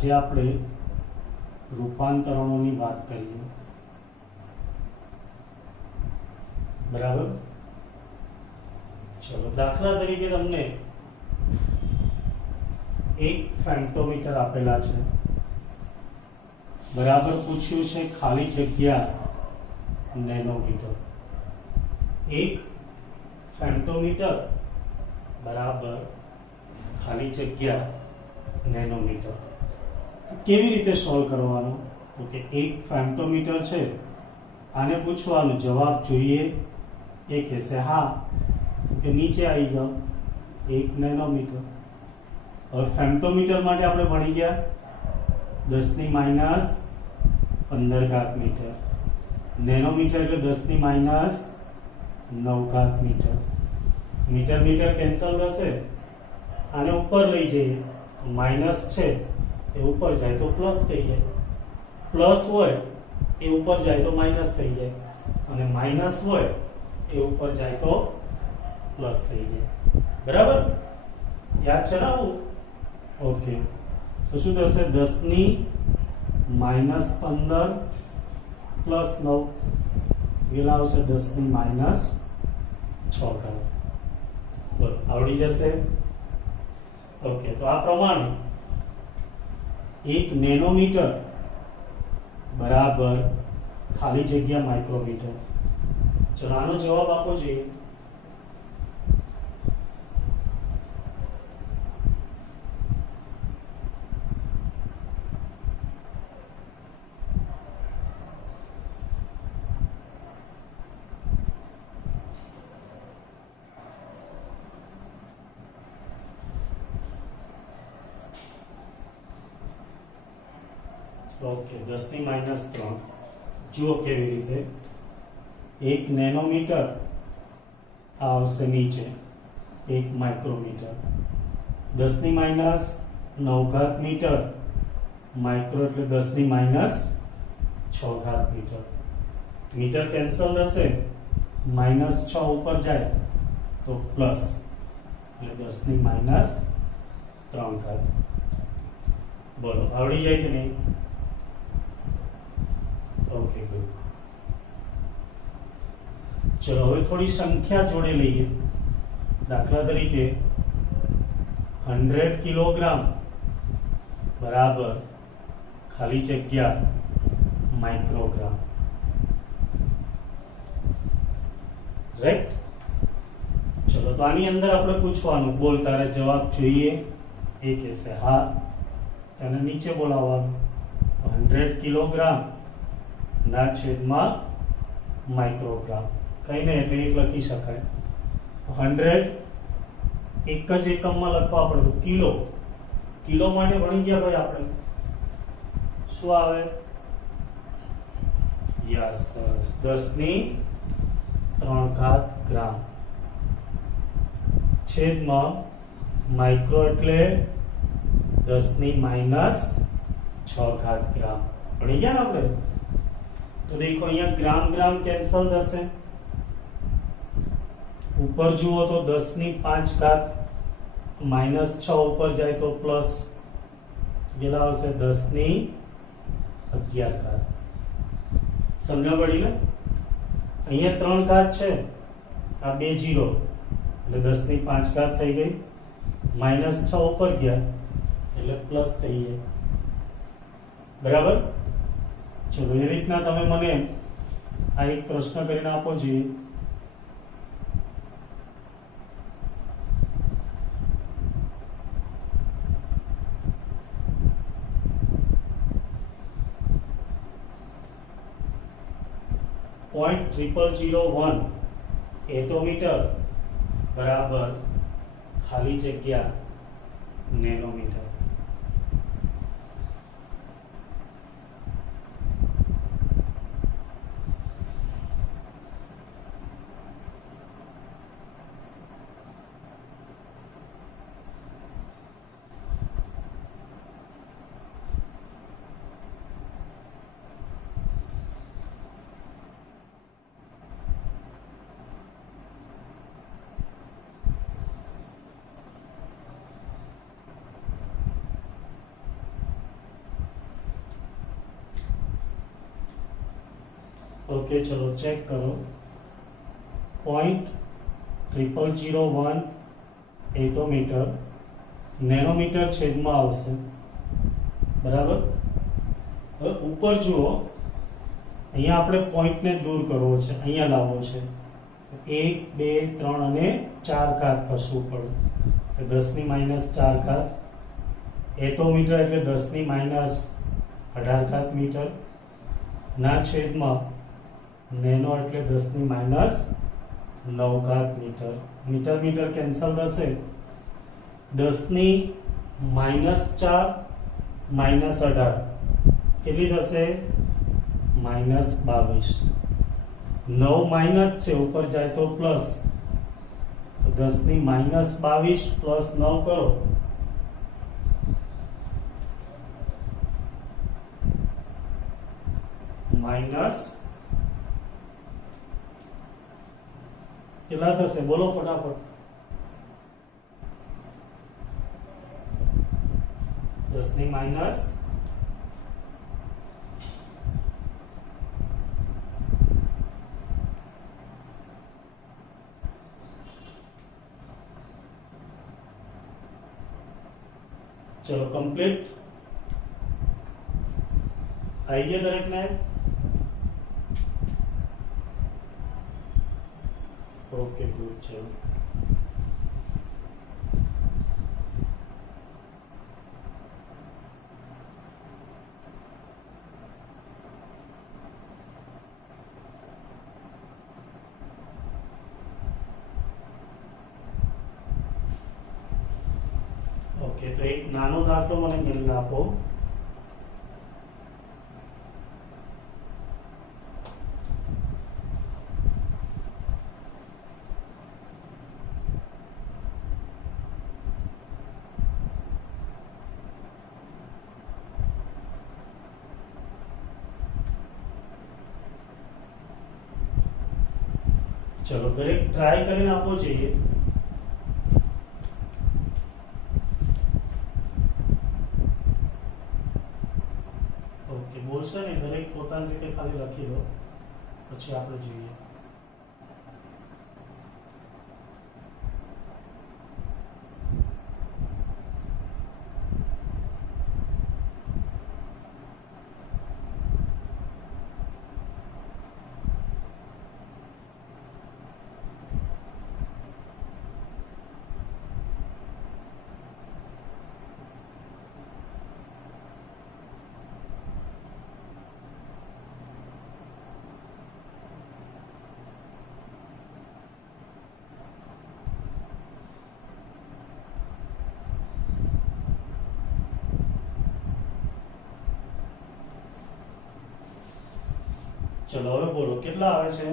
આજે આપણે રૂપાંતરણોની વાત કરીએ. બરાબર. ચલો, દાખલા તરીકે તમને એક ફેમ્ટોમીટર આપેલા છે, બરાબર પૂછ્યું છે ખાલી જગ્યા નેનોમીટર. એક ફેમ્ટોમીટર બરાબર ખાલી જગ્યા નેનોમીટર. કેવી રીતે સોલ્વ કરવાનું? તો કે એક ફેમ્ટોમીટર છે, આને પૂછવાનું જવાબ જોઈએ, એ કહેશે હા, તો કે નીચે આવી જાઓ 1 નેનોમીટર. હવે ફેમ્ટોમીટર માટે આપણે ભણી ગયા 10 ની -15 ઘાત મીટર. નેનોમીટર એટલે 10 ની -9 ઘાત મીટર. મીટર મીટર કેન્સલ થશે, આને ઉપર લઈ જઈએ તો માઇનસ છે એ ઉપર જાય તો પ્લસ થઈ જાય, પ્લસ હોય એ ઉપર જાય તો માઇનસ થઈ જાય, અને માઇનસ હોય એ ઉપર જાય તો પ્લસ થઈ જાય. બરાબર, યાદ છે ને આવું? ઓકે, તો શું થશે? 10 ની -15 પ્લસ 9 કેટલા આવશે? 10 ની -6 ઘાત. બોલો, આવડી જશે? ઓકે, તો આ પ્રમાણે 1 નેનોમીટર બરાબર ખાલી જગ્યા માઇક્રોમીટર. ચલો, આનો જવાબ આપો જોઈએ. ઓકે, 10 ની -3. જુઓ કેવી રીતે. 1 નેનોમીટર આવશે નીચે, 1 માઇક્રોમીટર. 10 ની -9 ઘાત મીટર, માઇક્રો એટલે 10 ની -6 ઘાત મીટર. મીટર કેન્સલ થશે, -6 ઉપર જાય તો પ્લસ, એટલે 10 ની -3 ઘાત. બોલો, આવડી જાય કે નહીં? Okay, good. ચલો, હવે થોડી સંખ્યા જોડે લઈએ. દાખલા તરીકે 100 કિલોગ્રામ બરાબર ખાલી જગ્યા માઇક્રોગ્રામ. રાઈટ? ચલો, તો આની અંદર આપણે પૂછવાનું, બોલ તારે જવાબ જોઈએ, એ કહેશે હા, તેને નીચે બોલાવવાનું. 100 કિલોગ્રામ ના છેદમાં માઇક્રોગ્રામ. કઈ નહીં, એટલે એક લખી શકાય. 100 એક જ એકમમાં લખવા પડે તો કિલો. કિલો માટે ભણી ગયા ભાઈ આપણે, શું આવે? યસ, 10 ની 3 ઘાત ગ્રામ છેદમાં માઇક્રો એટલે 10 ની -6 ઘાત ગ્રામ. ભણી ગયા ને આપણે? તો દેખો, અહીંયા ગ્રામ ગ્રામ કેન્સલ થશે, ઉપર જુઓ તો 10 ની 5 ઘાત, -6 ઉપર જાય તો પ્લસ, કેટલા આવશે? 10 ની 11 ઘાત. સમજણ પડી ને? અહીંયા 3 ઘાત છે, આ 2 0, એટલે 10 ની 5 ઘાત થઈ ગઈ, -6 ઉપર ગયા એટલે પ્લસ થઈ જાય. બરાબર? ચલો, એ રીતના તમે મને આ એક પ્રશ્ન કરીને આપો જોઈએ. .0001 એટોમીટર બરાબર ખાલી જગ્યા નેનોમીટર. ओके चलो चेक करो 0.0001 एटोमीटर नेनोमीटर छेदમાં આવશે બરાબર। હવે ઉપર જુઓ અહીંયા આપણે પોઈન્ટને દૂર કરવો છે અહીંયા લાવવો છે 1 2 3 અને 4 ઘાત કરવું પડે 10 ની -4 ઘાત एटोमीटर એટલે 10 ની -18 ઘાત મીટર ના છેદમાં નેનો એટલે 10 ની -9 ઘાત મીટર મીટર મીટર કેન્સલ થશે 10 ની -4 -18 કેટલી થશે -22 9 માઇનસ છે ઉપર જાય તો પ્લસ 10 ની -22 પ્લસ 9 કરો माइनस કેટલા થશે બોલો ફટાફટ 10 ની માઇનસ चलो कंप्लीट आई गया दरेक ने ओके गुड चलो ओके तो एक नानो दाखलो મને ગણીને આપો चलो दरेक ट्राई કરીને આપો જોઈએ ઓકે બોલશે ને દરેક પોતાની રીતે ખાલી લખી લો પછી આપણે જોઈએ चलो હવે બોલો કેટલા આવે છે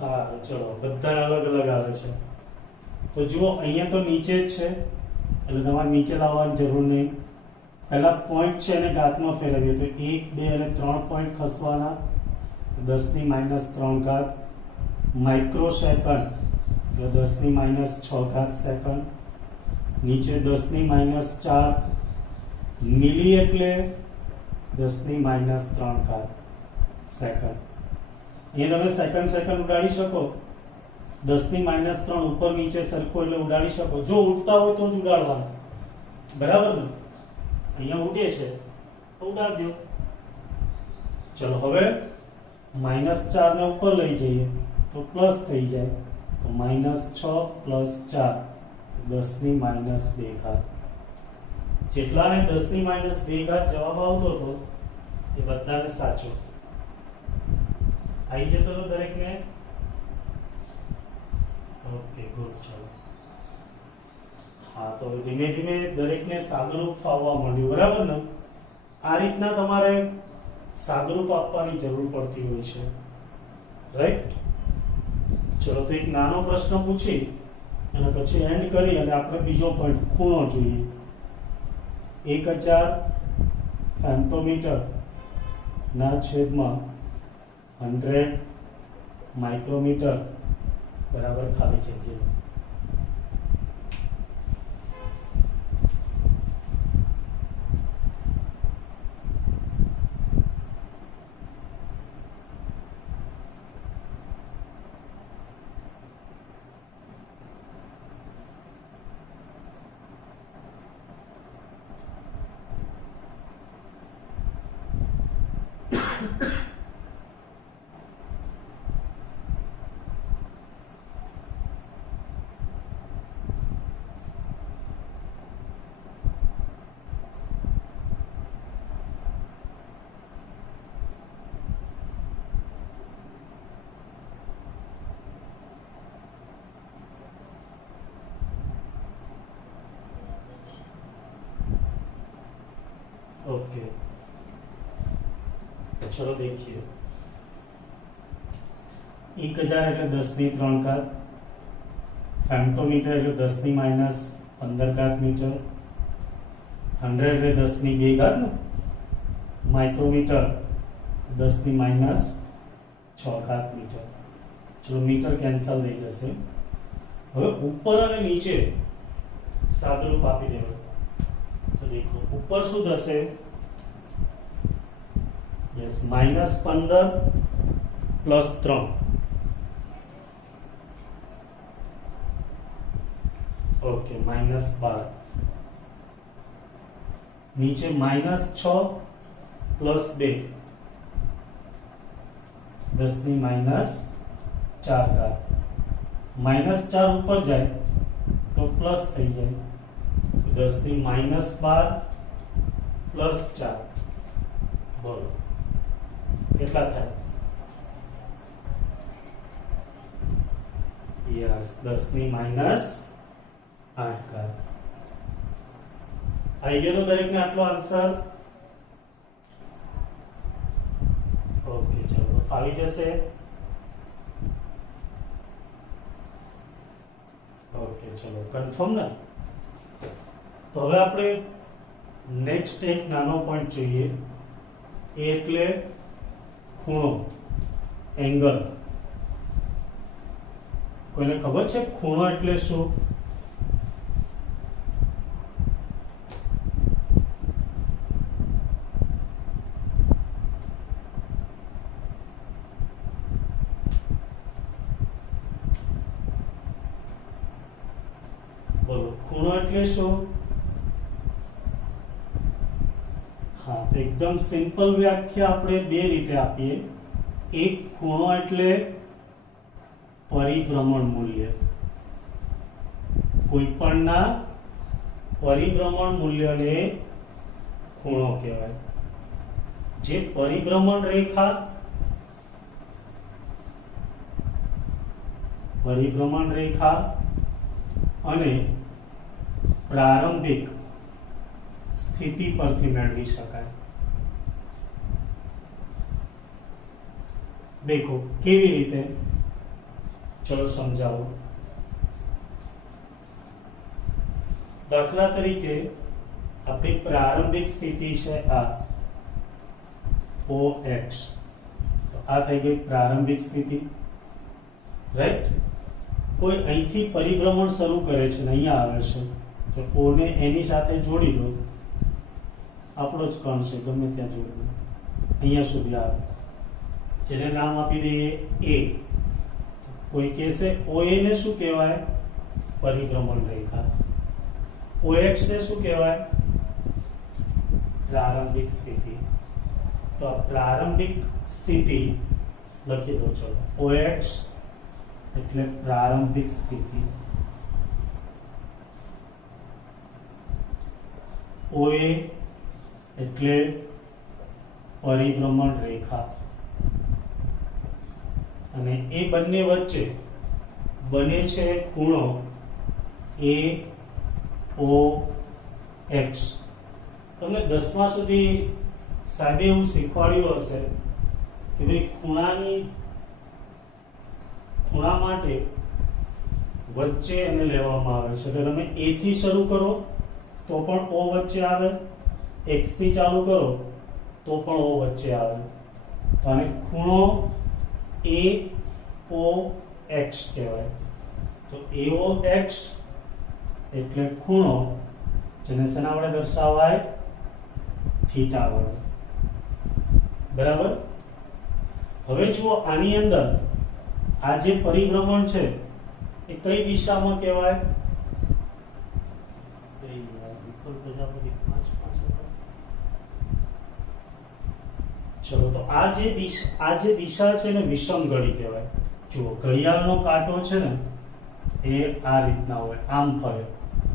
હા ચલો બધા અલગ અલગ આવે છે તો જુઓ અહીંયા તો નીચે જ છે એટલે તમારે નીચે લાવવાની જરૂર નહીં પહેલા પોઈન્ટ છે એને ઘાતમાં ફેરવીએ તો 1 2 અને 3 પોઈન્ટ ખસવાના 10 ની -3 ઘાત माइक्रोसेकंड जो 10 ની -6 घात सेकंड नीचे 10 ની -4 मिली એટલે 10 ની -3 घात सेकंड ये તમે સેકન્ડ સેકન્ડ ઉડાડી શકો 10 ની -3 ઉપર નીચે સરખો એટલે ઉડાડી શકો જો ઉડતા હોય તો જ ઉડાડવાનું બરાબર ને અહીંયા ઉડે છે તો ઉડાડ દો ચલો હવે -4 ને ઉપર લઈ જઈએ तो प्लस थी जाए तो -6 + 4 10 ની -2 घात જેટલા ને 10 ની -2 ઘાત જવાબ આવતો તો એ બધાને સાચો આવી જતો તો દરેક ને ઓકે ગુડ ચલો હા તો ધીમે ધીમે દરેક ને સાદુરૂપ ફાવવા માંડ્યું બરાબર ને આ રીતના તમારે સાદુરૂપ આપવાની જરૂર પડતી હોય છે રાઈટ चलो तो एक नानो प्रश्न पूछी અને પછી એન્ડ કરી અને આપણે બીજો પોઈન્ટ ખૂણો જોઈએ 1000 ફેમ્ટોમીટર ના છેદમાં 100 માઇક્રોમીટર બરાબર ખાલી જગ્યા. ओके, चलो देखिए 1000 એટલે 10 ની 3 ઘાત, ફેમ્ટોમીટર એટલે 10 ની -15 ઘાત મીટર, 100 એટલે 10 ની 2 ઘાત ને, માઇક્રોમીટર 10 ની -6 ઘાત મીટર. ચલો મીટર કેન્સલ થઈ જશે. હવે ઉપર અને નીચે સાદુરૂપ આપી દેવું. तो देखो ऊपर शू थशे, यस -15 +3, ओके -12. नीचे -6 +2, 10 ની -4 घात. -4 ऊपर जाए तो प्लस थी जाए, 10 ની -12 +4, બોલો કેટલા થાય? યસ 10 ની -8 ઘાત. આવી ગયો તો દરેકને આટલો આન્સર? ઓકે, ચલો ફાવી જશે. ઓકે, ચલો કન્ફર્મ ને? તો હવે આપણે નેક્સ્ટ એક નાનો પોઈન્ટ જોઈએ, એ એટલે ખૂણો, એંગલ. કોઈને ખબર છે ખૂણો એટલે શું? બોલો ખૂણો એટલે શું? हाँ, तो एकदम सिंपल व्याख्या આપણે બે રીતે આપીએ. એક, ખૂણો એટલે પરિભ્રમણ મૂલ્ય. કોઈપણના પરિભ્રમણ મૂલ્યને ખૂણો કહેવાય. જે પરિભ્રમણ રેખા અને પ્રારંભિક સ્થિતિ પરથી મેળવી શકાય. देखो કેવી રીતે, ચલો સમજાવો. દાખલા તરીકે આપણી પ્રારંભિક સ્થિતિ છે આ OX, તો આ થઈ ગઈ પ્રારંભિક સ્થિતિ, રાઈટ? કોઈ અહીંથી પરિભ્રમણ શરૂ કરે છે ને અહીંયા આવે છે, તો O ને એની સાથે જોડી દો, આપણો જ કણ છે ગમે ત્યાં જોડી દો, અહીંયા સુધી આવે, જેને નામ આપી દઈએ A. કોઈ કહેશે OA ને શું કહેવાય? પરિભ્રમણ રેખા. OX ને શું કહેવાય? પ્રારંભિક સ્થિતિ. તો આ પ્રારંભિક સ્થિતિ લખી દો. ચલો OX એટલે પ્રારંભિક સ્થિતિ, OA એટલે પરિભ્રમણ રેખા, અને એ બંને વચ્ચે બને છે ખૂણો AOX. તમને 10મા સુધી સાહેબે એવું શીખવાડ્યું હશે કે ભાઈ ખૂણા માટે વચ્ચે એને લેવામાં આવે છે. એટલે તમે A થી શરૂ કરો તો પણ O વચ્ચે આવે, X થી ચાલુ કરો તો પણ O વચ્ચે આવે. તો આને ખૂણો AOX x કહેવાય. તો AOX એટલે ખૂણો જેને શેના વડે દર્શાવાય? થીટા વડે. બરાબર. હવે જુઓ આની અંદર આ જે પરિભ્રમણ છે એ કઈ દિશામાં કહેવાય? ચલો તો આ જે દિશા છે ને વિષમ ઘડી કહેવાય. જુઓ ઘડિયાળનો કાંટો છે ને એ આ રીતના હોય, આમ ફરે.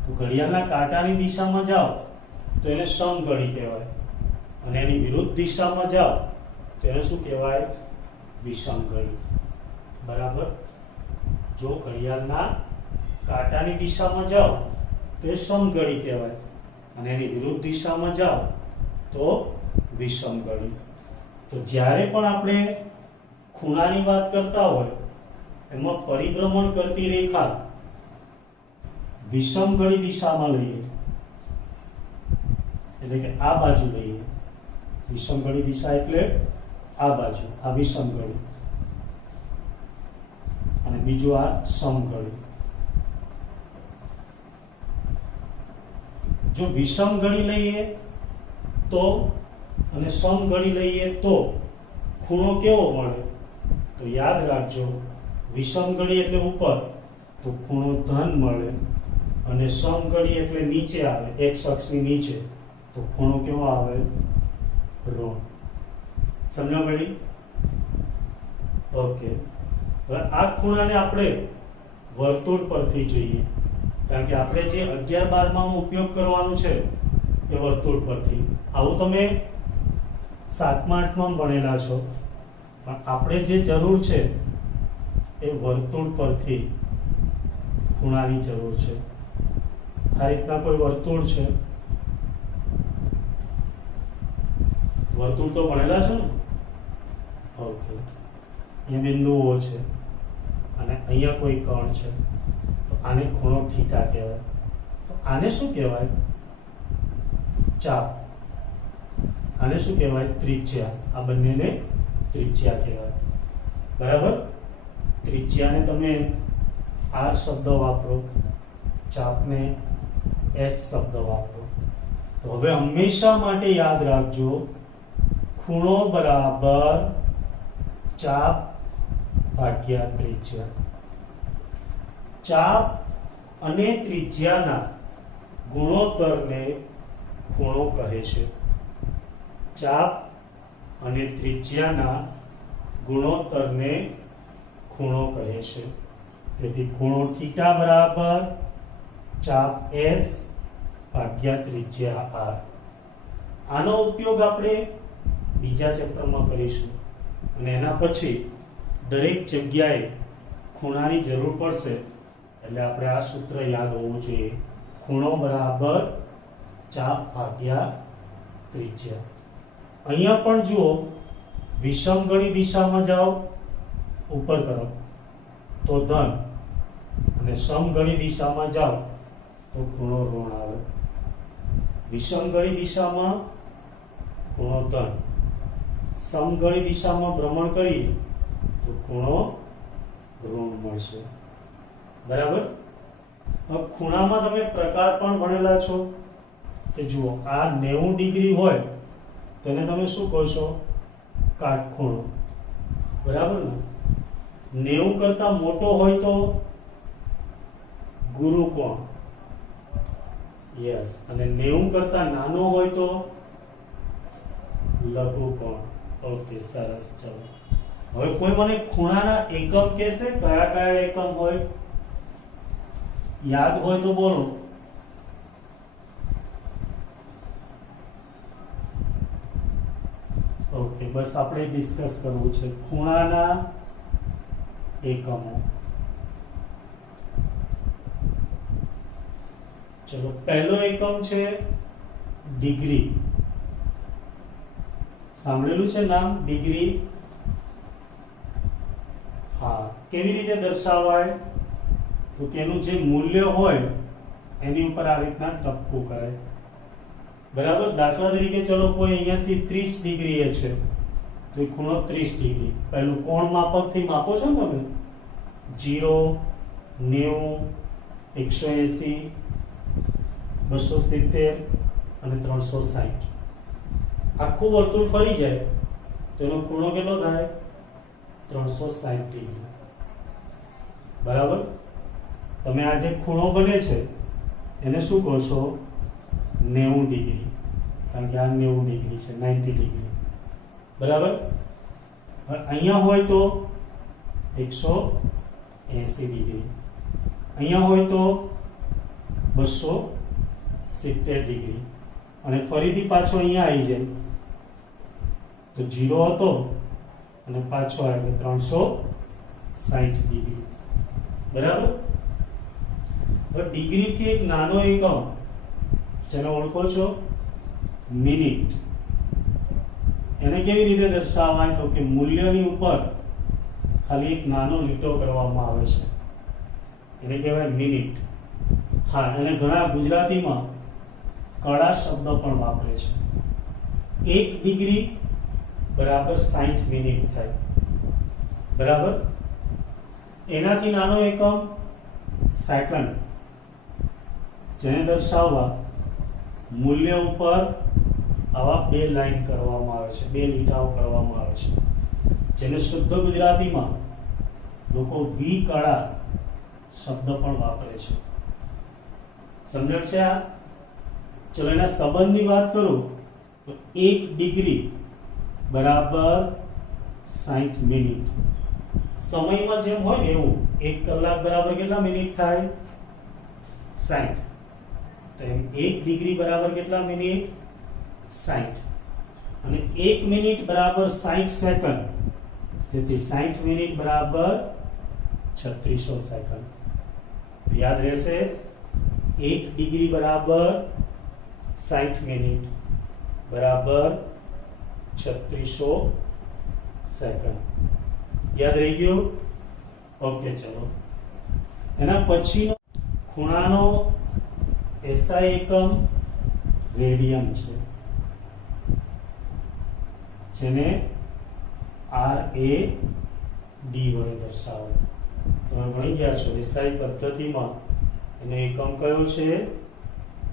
તો ઘડિયાળના કાંટાની દિશામાં જાઓ તો એને સમ ઘડી કહેવાય, અને એની વિરુદ્ધ દિશામાં જાઓ તો એને શું કહેવાય? વિષમ ઘડી. બરાબર. જો ઘડિયાળના કાંટાની દિશામાં જાઓ તો એ સમ ઘડી કહેવાય, અને એની વિરુદ્ધ દિશામાં જાઓ તો વિષમ ઘડી. તો જ્યારે પણ આપણે ખૂણાની વાત કરતા હોય એમાં પરિભ્રમણ કરતી રેખા વિષમ ઘડી દિશામાં લઈએ, એટલે કે આ બાજુ લઈએ. વિષમ ઘડી દિશા એટલે આ બાજુ, આ વિષમ ઘડી, અને બીજું આ સમ ઘડી. જો વિષમ ઘડી લઈએ તો અને સમ ઘડી લઈએ તો ખૂણો કેવો મળે? તો યાદ રાખજો, વિષમ ઘડી એટલે ઉપર તો ખૂણો ધન મળે, અને સમ ઘડી એટલે નીચે આવે, x અક્ષની નીચે, તો ખૂણો કેવો આવે? ઋણ. સમજણ પડી? ઓકે. હવે આ ખૂણાને આપણે વર્તુળ પરથી જોઈએ, કારણ કે આપણે જે 11-12 માં ઉપયોગ કરવાનો છે એ વર્તુળ પરથી. આવું તમે 7મા 8મા ભણેલા છો, પણ આપણે જે જરૂર છે એ વર્તુળ પરથી ખૂણાની જરૂર છે. આ રીતના કોઈ વર્તુળ છે, વર્તુળ તો ભણેલા છો ને? ઓકે. અહીંયા બિંદુઓ છે અને અહીંયા કોઈ કણ છે, તો આને ખૂણો થીટા કહેવાય. તો આને શું કહેવાય? ચાપ. આને શું કહેવાય? ત્રિજ્યા. આ બંનેને ત્રિજ્યા કહેવાય. બરાબર. ત્રિજ્યાને તમે R શબ્દ વાપરો, ચાપને S શબ્દ વાપરો. તો હવે હંમેશા માટે યાદ રાખજો, ખૂણો બરાબર ચાપ ભાગ્યા ત્રિજ્યા. ચાપ અને ત્રિજ્યાના ગુણોત્તરને ખૂણો કહે છે. ચાપ અને ત્રિજ્યાના ગુણોત્તરને ખૂણો કહે છે. તેથી ખૂણો થીટા બરાબર ચાપ S ભાગ્યા ત્રિજ્યા R. આનો ઉપયોગ આપણે બીજા ચેપ્ટરમાં કરીશું, અને એના પછી દરેક જગ્યાએ ખૂણાની જરૂર પડશે એટલે આપણે આ સૂત્ર યાદ હોવું જોઈએ. ખૂણો બરાબર ચાપ ભાગ્યા ત્રિજ્યા. અહીંયા પણ જુઓ, વિષમ ઘડી દિશામાં જાઓ ઉપર તરફ તો ધન, અને સમ ઘડી દિશામાં જાઓ તો ખૂણો ઋણ આવે. વિષમ ઘડી દિશામાં ખૂણો ધન, સમ ઘડી દિશામાં ભ્રમણ કરીએ તો ખૂણો ઋણ મળશે. બરાબર. હવે ખૂણામાં તમે પ્રકાર પણ ભણેલા છો કે જુઓ, આ 90 ડિગ્રી હોય તો એને તમે શું કહો છો? કાટખૂણો. બરાબર ને? 90 કરતા મોટો હોય તો ગુરુકોણ. યસ. અને 90 કરતા નાનો હોય તો લઘુકોણ. ઓકે, સરસ. ચલો હવે કોઈ મને ખૂણાના એકમ કહેશે? કયા કયા એકમ હોય? યાદ હોય તો બોલો. ઓકે, બસ આપણે ડિસ્કસ કરવું છે ખૂણાના એકમો. ચલો, પહેલો એકમ છે ડિગ્રી. સાંભળેલું છે નામ ડિગ્રી? હા. કેવી રીતે દર્શાવાય? તો કે એનું જે મૂલ્ય હોય એની ઉપર આ રીતના ટપકું કરે. બરાબર. દાખલા તરીકે ચલો કોઈ અહીંયાથી 30 ડિગ્રી છે તો એ ખૂણો 30 ડિગ્રી. પહેલું કોણ માપકથી માપો છો ને તમે, 0, 90, 180, 270 અને 360. આખું વર્તુળ ફરી જાય તો એનો ખૂણો કેટલો થાય? 360 ડિગ્રી. બરાબર? તમે આ જે ખૂણો બને છે એને શું કહો છો? 90 ડિગ્રી. કારણ કે આ 90 ડિગ્રી છે, 90 ડિગ્રી. બરાબર? હવે અહીંયા હોય તો 180 ડિગ્રી, અહીંયા હોય તો 270 ડિગ્રી, અને ફરીથી પાછો અહીંયા આવી જાય તો 0 હતો અને પાછો આવે 360 ડિગ્રી. બરાબર? હવે ડિગ્રીથી એક નાનો એકમ જેને ઓળખો છો મિનિટ, એને કેવી રીતે દર્શાવાય? તો કે મૂલ્યની ઉપર ખાલી એક નાનો લીટો કરવામાં આવે છે, એને કહેવાય મિનિટ. હા, એને ઘણા ગુજરાતીમાં કડા શબ્દ પણ વાપરે છે. 1 ડિગ્રી બરાબર 60 મિનિટ થાય. બરાબર? એનાથી નાનો એકમ સેકન્ડ, જેને દર્શાવવા મૂલ્ય ઉપર આવા 2 લાઈન કરવામાં આવે છે, 2 લીટાઓ કરવામાં આવે છે, જેને શુદ્ધ ગુજરાતીમાં લોકો વી કળા શબ્દ પણ વાપરે છે. સમજણ છે આ? ચલો એના સંબંધની વાત કરું તો 1 ડિગ્રી બરાબર 60 મિનિટ. સમયમાં જેમ હોય ને એવું 1 કલાક બરાબર કેટલા મિનિટ થાય? 60. તો એમ 1 ડિગ્રી બરાબર કેટલા મિનિટ? 60. અને 1 મિનિટ બરાબર 60 સેકન્ડ, તેથી 60 મિનિટ બરાબર 3600 સેકન્ડ. તો યાદ રહેશે, 1 ડિગ્રી બરાબર 60 મિનિટ બરાબર 3600 સેકન્ડ. યાદ રહી ગયું? ઓકે, ચલો. એના પછીનો ખૂણાનો એસઆઈ એકમ રેડિયન છે, જેને RAD વડે દર્શાવો. તમે ભણી ગયા છો એસઆઈ પદ્ધતિમાં એનો એકમ કયો છે?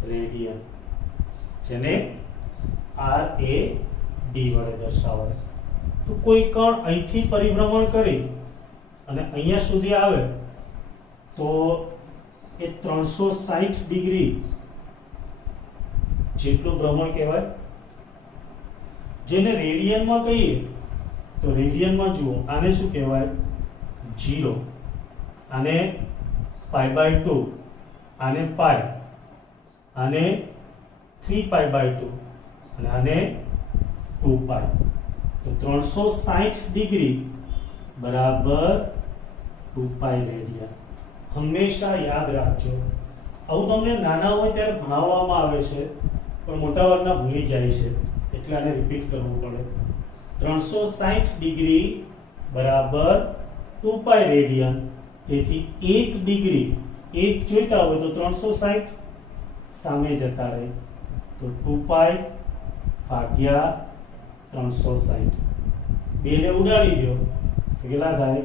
રેડિયન, જેને RAD વડે દર્શાવાય. તો કોઈ કણ અહીંથી પરિભ્રમણ કરી અને અહીંયા સુધી આવે તો એ 360 ડિગ્રી જેટલું ભ્રમણ કહેવાય. જેને રેડિયનમાં કહીએ તો રેડિયનમાં જુઓ, આને શું કહેવાય? 0, આને π/2, આને π, આને 3π/2 અને આને 2π. તો 360 ડિગ્રી બરાબર 2π રેડિયન. હંમેશા યાદ રાખજો. આવું તમને નાના હોય ત્યારે ભણાવવામાં આવે છે, પણ મોટા ભાગના ભૂલી જાય છે, એટલે આને રિપીટ કરવું પડે. 360 ડિગ્રી બરાબર 2π રેડિયન. તેથી 1 ડિગ્રી, 1 જોઈતા હોય તો 360 સામે જતા રહે, તો 2π ભાગ્યા 360. 2 ને ઉડાડી દો તો કેટલા થાય?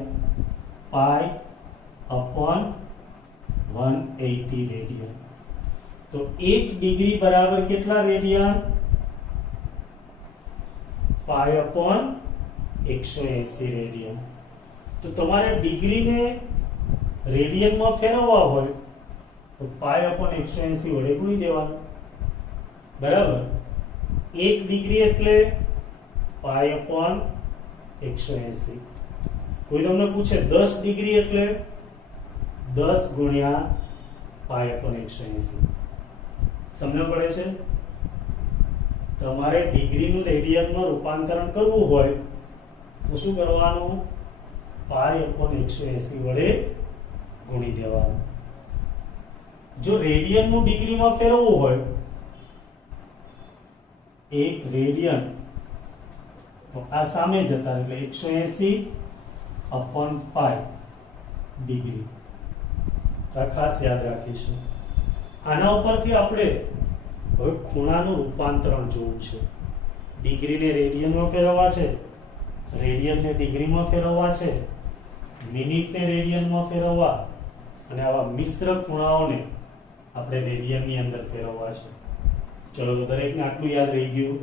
π/180 રેડિયન. તો 1 ડિગ્રી બરાબર કેટલા રેડિયન? π/180 રેડિયન. તો તમારે ડિગ્રીને રેડિયનમાં ફેરવવા હોય તો π/180 વડે ગુણી દેવાનું. બરાબર? 1 ડિગ્રી એટલે π/180. કોઈ તમને પૂછે 10 ડિગ્રી એટલે 10 ગુણ્યા π/180. સમજ પડે છે? તમારે ડિગ્રીનું રેડિયનમાં રૂપાંતરણ કરવું હોય તો શું કરવાનું? π/180 વડે ગુણી દેવાનું. જો રેડિયનનું ડિગ્રીમાં ફેરવવું હોય, 1 રેડિયન, તો આ સામે જતા એટલે 180/π ડિગ્રી. આ ખાસ યાદ રાખીશું. આના ઉપરથી આપણે હવે ખૂણાનું રૂપાંતરણ જોવું છે. ડિગ્રીને રેડિયનમાં ફેરવવા છે, રેડિયનને ડિગ્રીમાં ફેરવવા છે, મિનિટને રેડિયનમાં ફેરવવા અને આવા મિશ્ર ખૂણાઓને આપણે રેડિયનની અંદર ફેરવવા છે. ચલો તો દરેકને આટલું યાદ રહી ગયું.